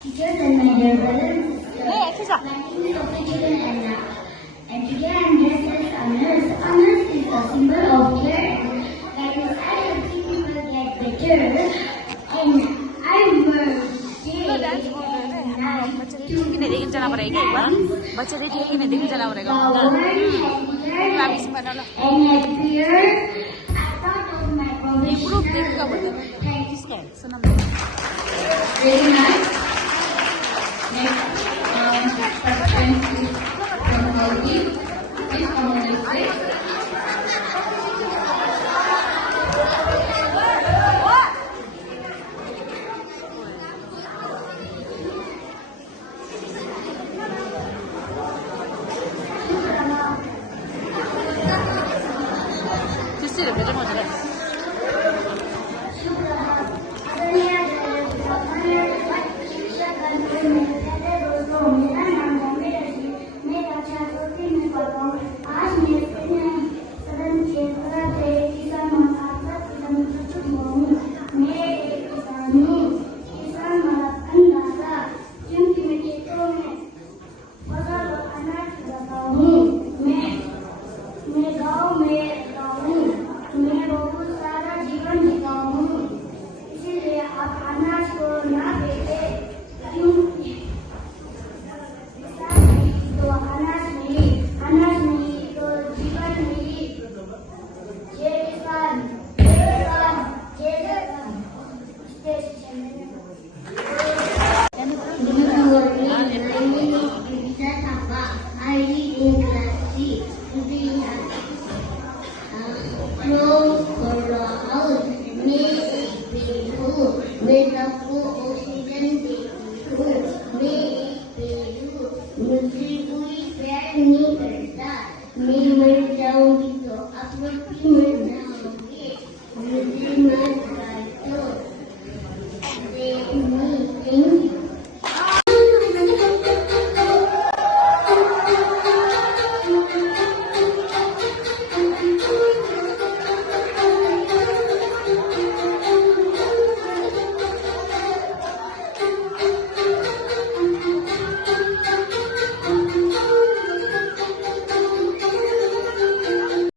Teachers and my dear brothers, Hey, Akisa. my name is Dr. Kiran Anna, and today I am dressed as a nurse. A nurse is a symbol of care, that is, I helping people get better, and I work day and night बच्चे देखिन जना परेगा एक बार बच्चे देखिन जना परेगा the world class healthier banana and happier. I thought of my ये profession. Group देख का बोलते हैं Thank you. सुना Very nice.